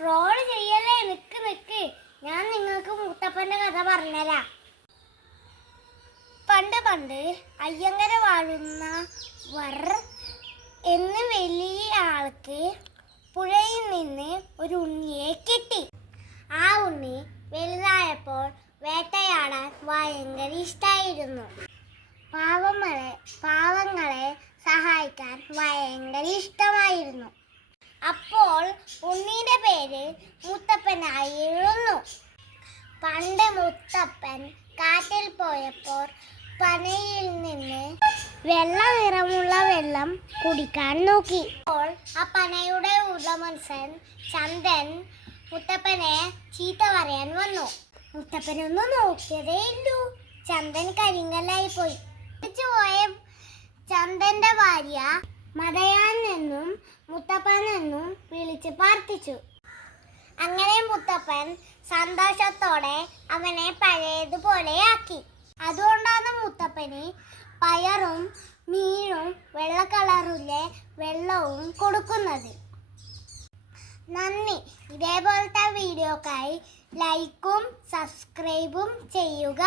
Scroll ചെയ്യല്ലേ, നിക്ക്. ഞാൻ നിങ്ങൾക്ക് മുത്തപ്പന്റെ കഥ പറഞ്ഞുതരാം. പണ്ട് അയ്യങ്കര വാഴുന്നവർ എന്ന് വലിയ ആൾക്ക് പുഴയിൽ നിന്ന് ഒരു ഉണ്ണിയെ കിട്ടി. ആ ഉണ്ണി വലുതായപ്പോൾ വേട്ടയാടാൻ ഭയങ്കര ഇഷ്ടമായിരുന്നു. പാവങ്ങളെ സഹായിക്കാൻ ഭയങ്കര ഇഷ്ടമായിരുന്നു. അപ്പോൾ ഉണ്ണിയുടെ പേര് മുത്തപ്പനായിരുന്നു. പണ്ട് മുത്തപ്പൻ കാട്ടിൽ പോയപ്പോൾ പനയിൽ നിന്ന് വെള്ള നിറമുള്ള വെള്ളം കുടിക്കാൻ നോക്കി. അപ്പോൾ ആ പനയുടെ ഉടമസ്ഥൻ ചന്ദൻ മുത്തപ്പനെ ചീത്ത പറയാൻ വന്നു. മുത്തപ്പനൊന്നും നോക്കിയതേയില്ലു. ചന്ദൻ കരിങ്കല്ലായി പോയി. പോയ ചന്ദന്റെ ഭാര്യ മതയാൻ എന്നും മുത്തപ്പൻ എന്നും വിളിച്ച് പ്രാർത്ഥിച്ചു. അങ്ങനെ മുത്തപ്പൻ സന്തോഷത്തോടെ അവനെ പഴയതുപോലെയാക്കി. അതുകൊണ്ടാണ് മുത്തപ്പന് പയറും മീനും വെള്ള കളറിലെ വെള്ളവും കൊടുക്കുന്നത്. നന്ദി. ഇതേപോലത്തെ വീഡിയോക്കായി ലൈക്കും സബ്സ്ക്രൈബും ചെയ്യുക.